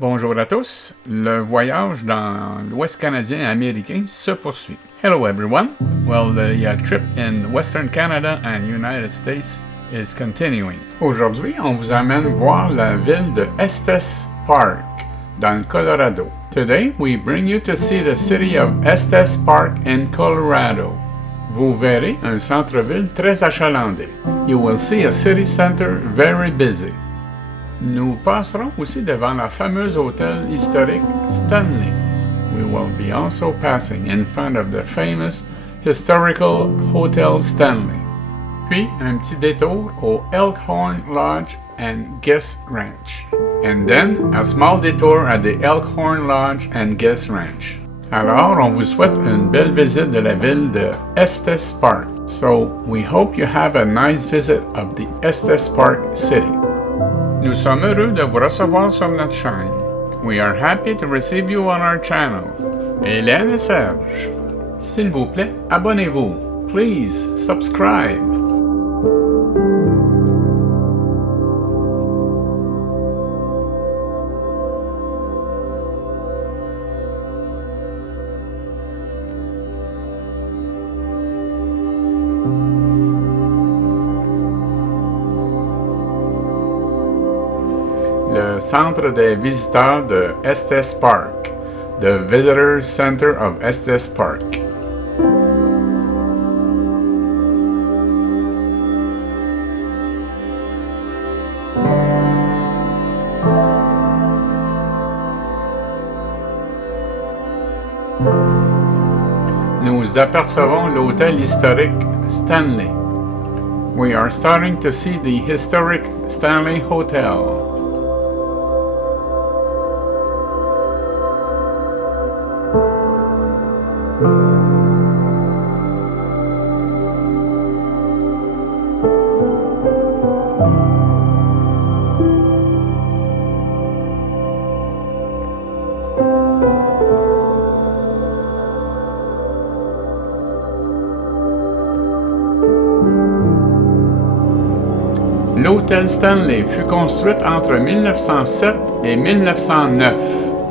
Bonjour à tous, le voyage dans l'Ouest canadien et américain se poursuit. Hello everyone, well the trip in Western Canada and United States is continuing. Aujourd'hui, on vous amène voir la ville de Estes Park, dans le Colorado. Today, we bring you to see the city of Estes Park in Colorado. Vous verrez un centre-ville très achalandé. You will see a city center very busy. Nous passerons aussi devant la fameuse hôtel historique Stanley. We will be also passing in front of the famous historical Hotel Stanley. Puis un petit détour au Elk Horne Lodge and Guest Ranch. And then a small detour at the Elk Horne Lodge and Guest Ranch. Alors, on vous souhaite une belle visite de la ville de Estes Park. So, we hope you have a nice visit of the Estes Park city. Nous sommes heureux de vous recevoir sur notre chaîne. We are happy to receive you on our channel. Hélène et Serge, s'il vous plaît, abonnez-vous. Please subscribe. Le centre des visiteurs de Estes Park, the Visitor Center of Estes Park. Nous apercevons l'hôtel historique Stanley. We are starting to see the historic Stanley Hotel. L'hôtel Stanley fut construite entre 1907 et 1909.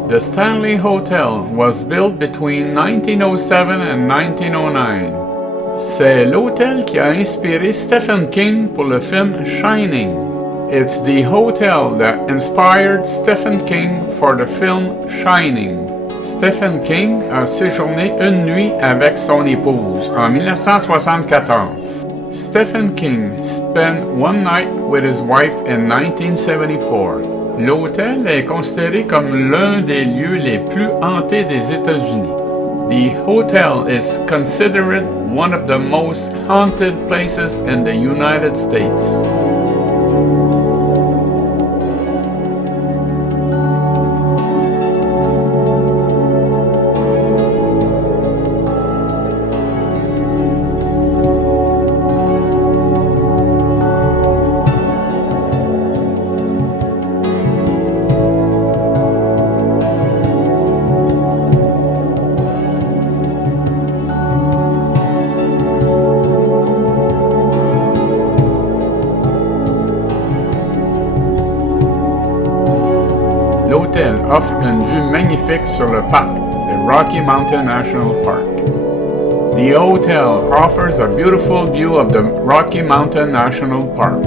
The Stanley Hotel was built between 1907 and 1909. C'est l'hôtel qui a inspiré Stephen King pour le film Shining. It's the hotel that inspired Stephen King for the film Shining. Stephen King a séjourné une nuit avec son épouse en 1974. Stephen King spent one night with his wife in 1974. L'hôtel est considéré comme l'un des lieux les plus hantés des États-Unis. The hotel is considered one of the most haunted places in the United States. L'hôtel offre une vue magnifique sur le parc, the Rocky Mountain National Park. The hotel offers a beautiful view of the Rocky Mountain National Park.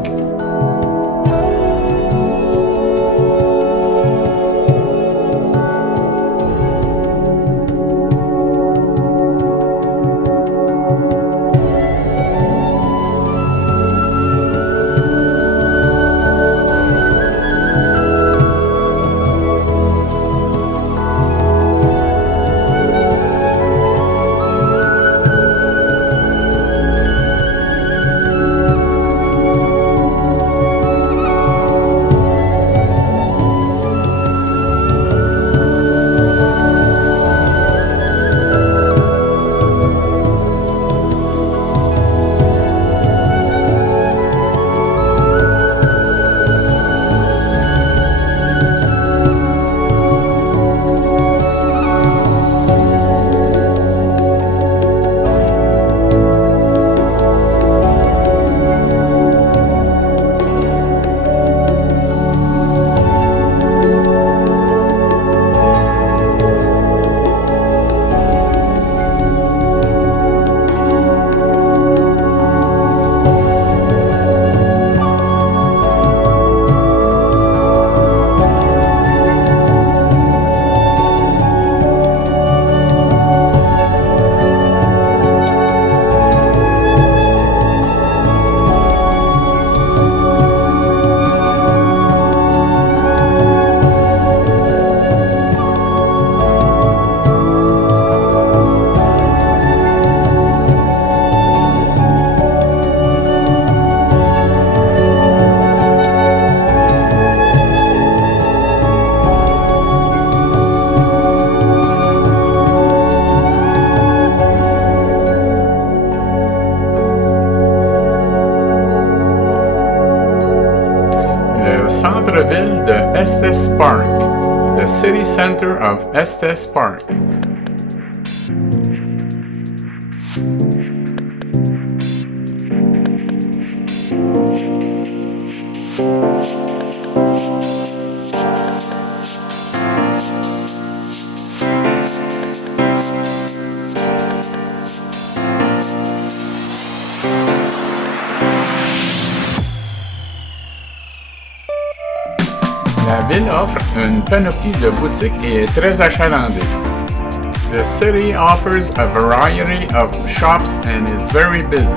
Estes Park, the city center of Estes Park. La ville offre une panoplie de boutiques et est très achalandée. The city offers a variety of shops and is very busy.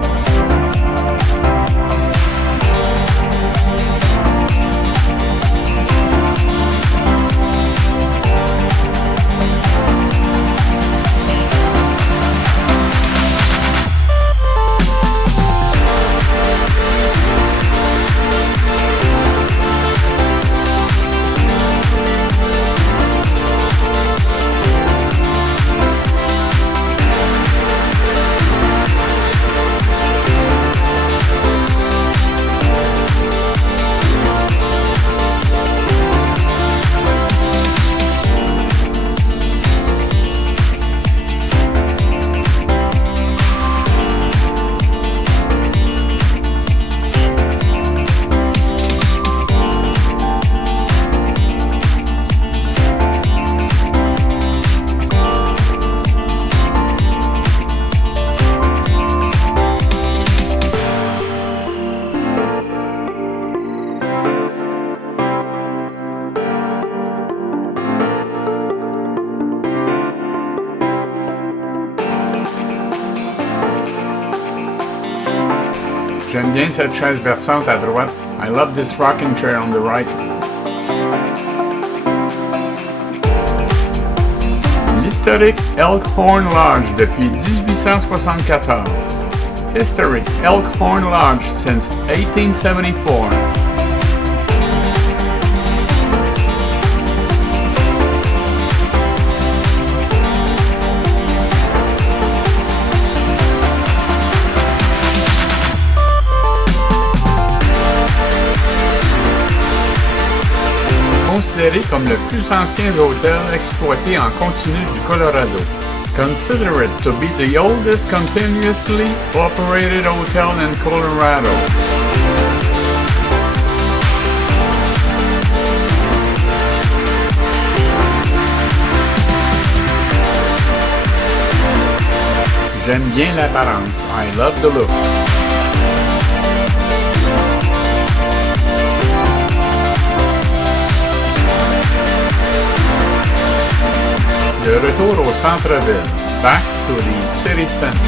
J'aime bien cette chaise berçante à droite. I love this rocking chair on the right. L'historique Elk Horne Lodge depuis 1874. Historic Elk Horne Lodge since 1874. Considéré comme le plus ancien hôtel exploité en continu du Colorado. Consider it to be the oldest continuously operated hotel in Colorado. J'aime bien l'apparence. I love the look. De retour au centre-ville. Back to the city center.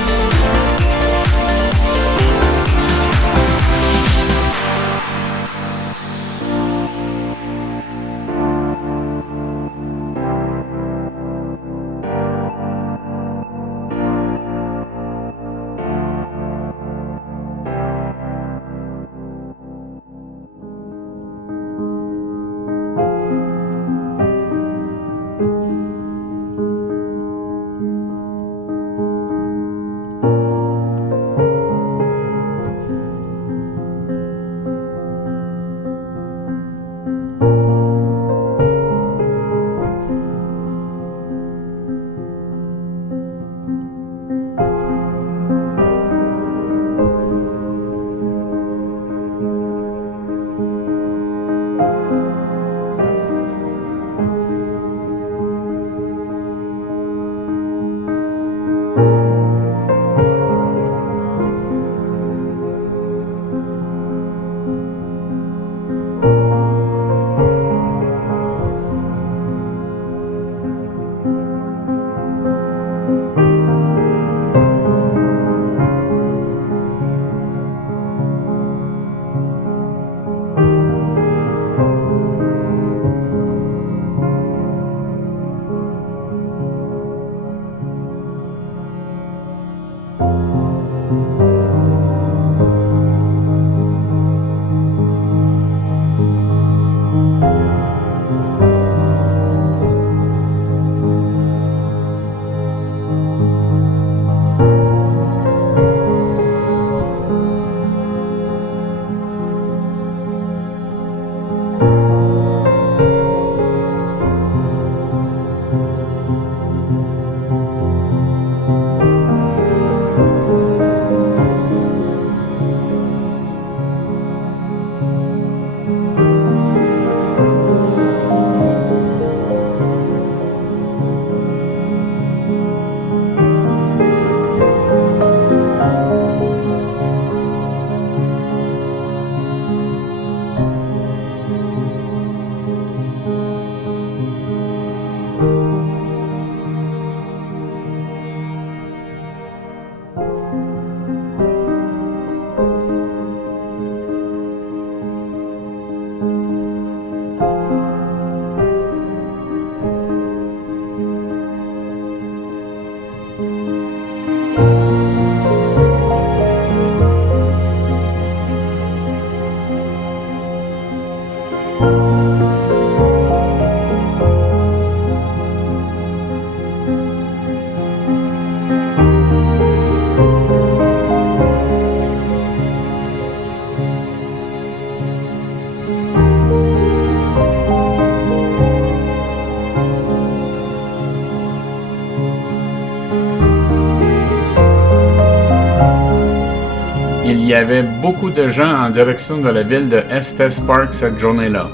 y avait beaucoup de gens en direction de la ville de Estes Park cette journée-là,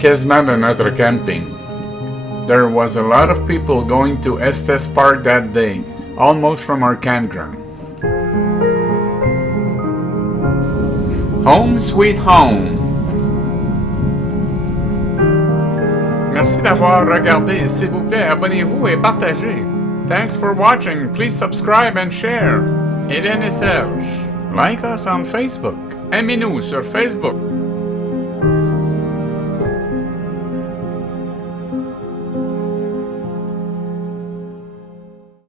quasiment de notre camping. There was a lot of people going to Estes Park that day, almost from our campground. Home sweet home. Merci d'avoir regardé. S'il vous plaît, abonnez-vous et partagez. Thanks for watching. Please subscribe and share. Hélène et Serge. Like us on Facebook. Aimez-nous sur Facebook.